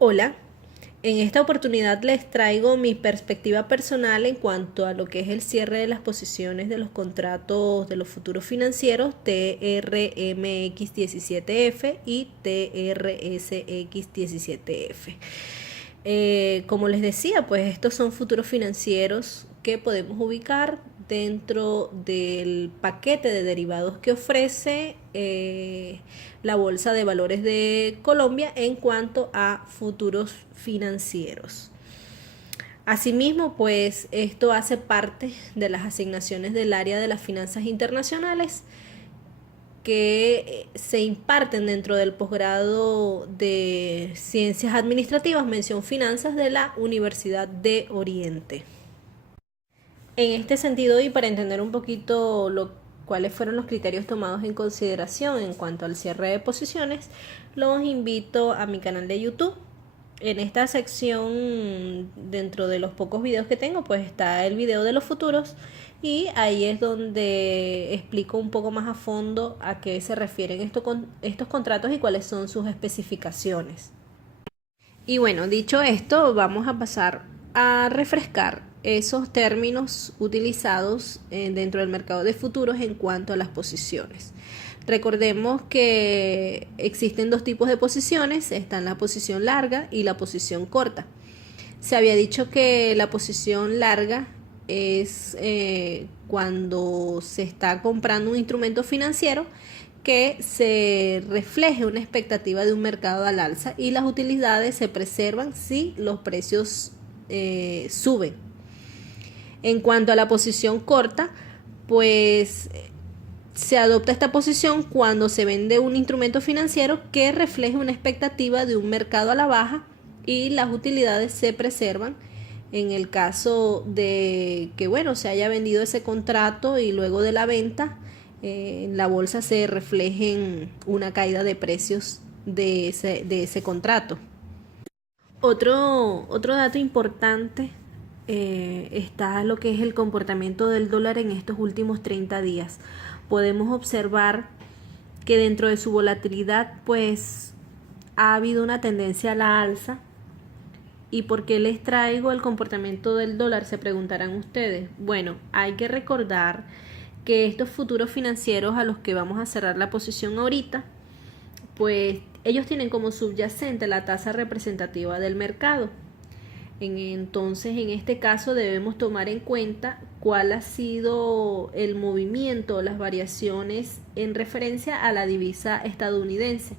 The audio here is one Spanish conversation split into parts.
Hola, en esta oportunidad les traigo mi perspectiva personal en cuanto a lo que es el cierre de las posiciones de los contratos de los futuros financieros TRMX17F y TRSX17F. Como les decía, pues estos son futuros financieros que podemos ubicar dentro del paquete de derivados que ofrece la Bolsa de Valores de Colombia en cuanto a futuros financieros. Asimismo, pues esto hace parte de las asignaciones del área de las finanzas internacionales que se imparten dentro del posgrado de Ciencias Administrativas, mención Finanzas de la Universidad de Oriente. En este sentido, y para entender un poquito cuáles fueron los criterios tomados en consideración en cuanto al cierre de posiciones, los invito a mi canal de YouTube. En esta sección, dentro de los pocos videos que tengo, pues está el video de los futuros y ahí es donde explico un poco más a fondo a qué se refieren estos contratos y cuáles son sus especificaciones. Y bueno, dicho esto, vamos a pasar a refrescar esos términos utilizados dentro del mercado de futuros en cuanto a las posiciones. Recordemos que existen dos tipos de posiciones, están la posición larga y la posición corta. Se había dicho que la posición larga es cuando se está comprando un instrumento financiero que se refleje una expectativa de un mercado al alza y las utilidades se preservan si los precios suben. En cuanto a la posición corta, pues se adopta esta posición cuando se vende un instrumento financiero que refleje una expectativa de un mercado a la baja y las utilidades se preservan en el caso de que se haya vendido ese contrato y luego de la venta en la bolsa se reflejen una caída de precios de ese contrato. Otro dato importante está lo que es el comportamiento del dólar en estos últimos 30 días. Podemos observar que dentro de su volatilidad pues ha habido una tendencia a la alza. ¿Y por qué les traigo el comportamiento del dólar? Se preguntarán ustedes. Bueno, hay que recordar que estos futuros financieros a los que vamos a cerrar la posición ahorita, pues ellos tienen como subyacente la tasa representativa del mercado. Entonces, en este caso debemos tomar en cuenta cuál ha sido el movimiento, las variaciones en referencia a la divisa estadounidense.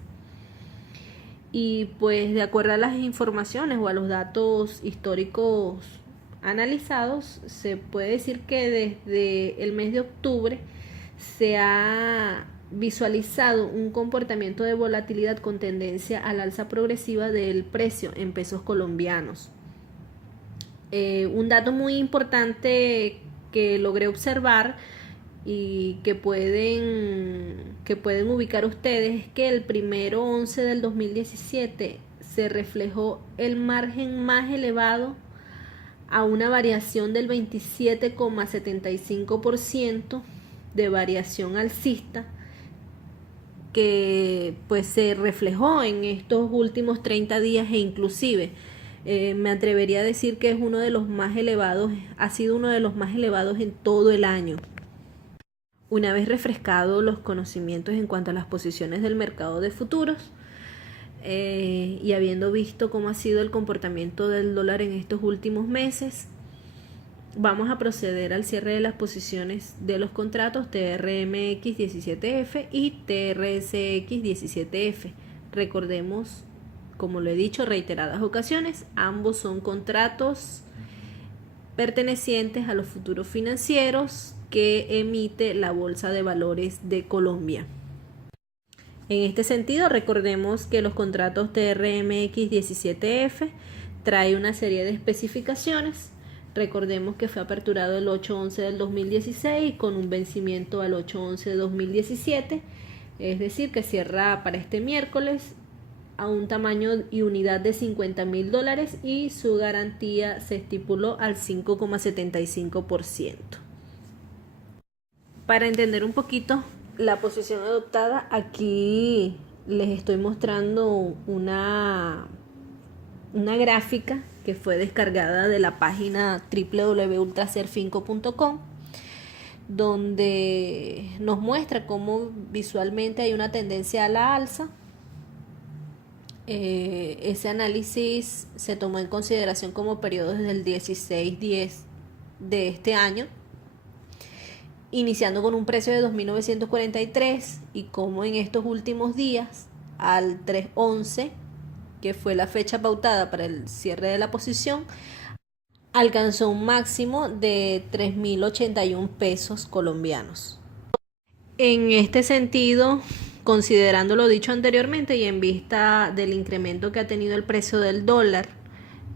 Y pues de acuerdo a las informaciones o a los datos históricos analizados, se puede decir que desde el mes de octubre se ha visualizado un comportamiento de volatilidad con tendencia al alza progresiva del precio en pesos colombianos. Un dato muy importante que logré observar y que pueden ubicar ustedes es que el 1/11 del 2017 se reflejó el margen más elevado a una variación del 27,75% de variación alcista que pues se reflejó en estos últimos 30 días e inclusive me atrevería a decir que es uno de los más elevados, ha sido uno de los más elevados en todo el año. Una vez refrescados los conocimientos en cuanto a las posiciones del mercado de futuros y habiendo visto cómo ha sido el comportamiento del dólar en estos últimos meses, vamos a proceder al cierre de las posiciones de los contratos TRMX17F y TRSX17F. Recordemos, como lo he dicho reiteradas ocasiones, ambos son contratos pertenecientes a los futuros financieros que emite la Bolsa de Valores de Colombia. En este sentido, recordemos que los contratos TRMX17F trae una serie de especificaciones. Recordemos que fue aperturado el 8/11 del 2016 con un vencimiento al 8/11 de 2017, es decir, que cierra para este miércoles a un tamaño y unidad de $50,000 y su garantía se estipuló al 5,75%. Para entender un poquito la posición adoptada, aquí les estoy mostrando una una gráfica que fue descargada de la página www.ultraserfinco.com, donde nos muestra cómo visualmente hay una tendencia a la alza. Ese análisis se tomó en consideración como periodo desde el 16/10 de este año, iniciando con un precio de 2.943 y como en estos últimos días al 3/11, que fue la fecha pautada para el cierre de la posición, alcanzó un máximo de 3.081 pesos colombianos. En este sentido, considerando lo dicho anteriormente y en vista del incremento que ha tenido el precio del dólar,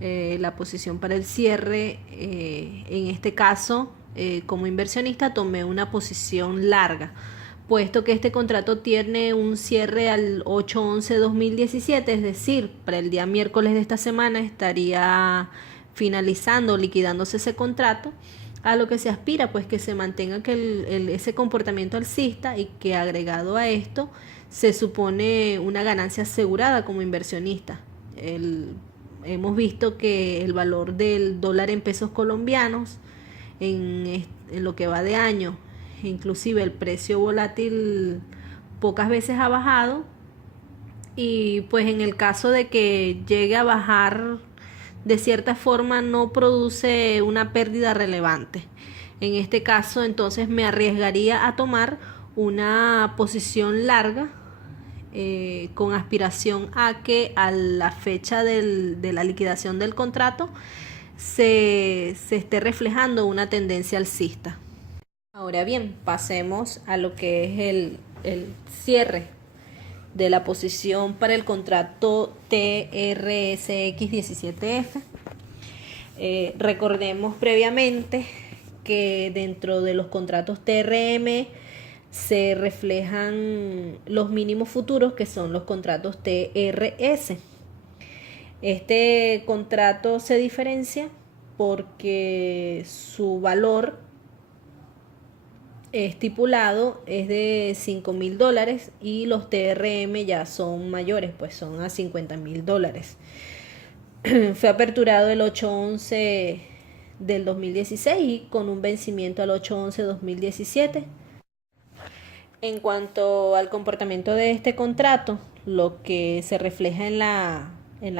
la posición para el cierre, en este caso, como inversionista, tomé una posición larga, puesto que este contrato tiene un cierre al 8/11/2017, es decir, para el día miércoles de esta semana estaría finalizando, liquidándose ese contrato, a lo que se aspira pues que se mantenga ese comportamiento alcista y que agregado a esto se supone una ganancia asegurada como inversionista. Hemos visto que el valor del dólar en pesos colombianos en lo que va de año, inclusive el precio volátil pocas veces ha bajado, y pues en el caso de que llegue a bajar de cierta forma no produce una pérdida relevante. En este caso entonces me arriesgaría a tomar una posición larga, con aspiración a que a la fecha de la liquidación del contrato se esté reflejando una tendencia alcista. Ahora bien, pasemos a lo que es el cierre de la posición para el contrato TRSX17F. Recordemos previamente que dentro de los contratos TRM se reflejan los mínimos futuros, que son los contratos TRS. Este contrato se diferencia porque su valor estipulado es de $5.000 y los TRM ya son mayores, pues son a $50.000. Fue aperturado el 8/11 del 2016 y con un vencimiento al 8/11/2017. En cuanto al comportamiento de este contrato, lo que se refleja en la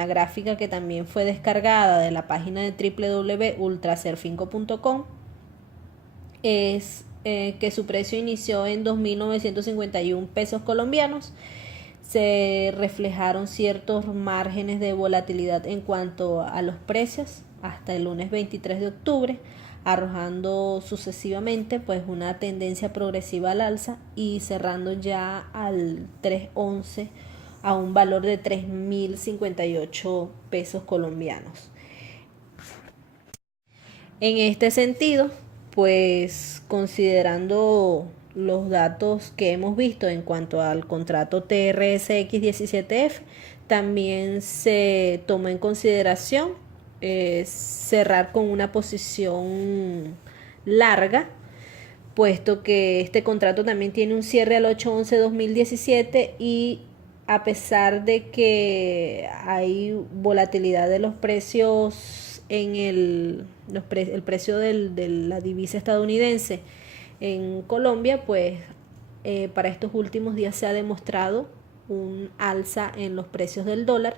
gráfica que también fue descargada de la página de www.ultraserfinco.com es que su precio inició en 2.951 pesos colombianos. Se reflejaron ciertos márgenes de volatilidad en cuanto a los precios hasta el lunes 23 de octubre, arrojando sucesivamente pues una tendencia progresiva al alza y cerrando ya al 3/11 a un valor de 3.058 pesos colombianos. En este sentido, pues considerando los datos que hemos visto en cuanto al contrato TRSX17F, también se tomó en consideración cerrar con una posición larga, puesto que este contrato también tiene un cierre al 8/11/2017 y a pesar de que hay volatilidad de los precios en el precio de la divisa estadounidense en Colombia, pues para estos últimos días se ha demostrado un alza en los precios del dólar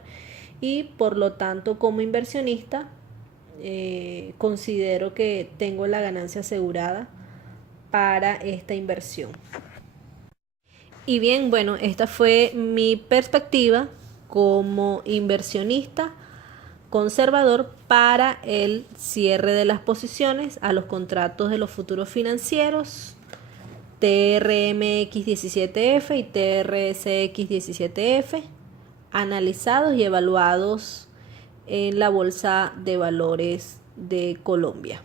y por lo tanto como inversionista considero que tengo la ganancia asegurada para esta inversión. Y bien, bueno, esta fue mi perspectiva como inversionista conservador para el cierre de las posiciones a los contratos de los futuros financieros TRMX17F y TRSX17F, analizados y evaluados en la Bolsa de Valores de Colombia.